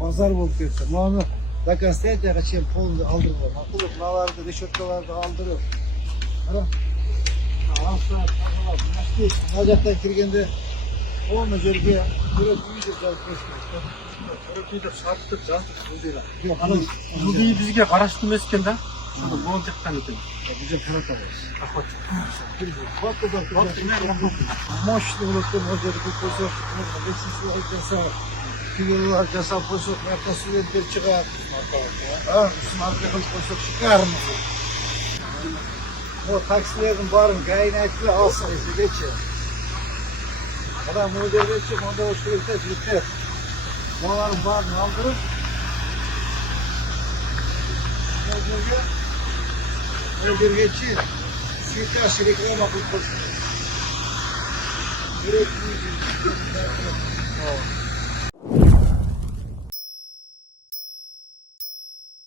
Pazar bulup götür. Onu da gazeteye kaçayım polunu aldırıyor. Akıllı bunalarda, reşotkalarda aldırıyor. Ara. Hafta, Nacat'tan kirgende olma jergiye. Böyle büyüdür gel. Türkiye'de sattık da. Yok, hanım. Yıldığı bizge karıştım eskiden. Şunu boncuktan edelim. Bize para kalır. Akot. Batı da moşlu unuttum hocam bu pozor. Beşinci aydan sonra. Kilolar kasap pozor. Ertesi gün bir çıkar. Ha, üstüne arkaya pozor çıkar mı? O taksilerin barın kaynaklı alsın işte geçiyor. Adam bunu devletçi, onda o sürekli birlikte. Onların barını aldırıp öldür geçiyor. Sürekli aşırı olmak bu pozor.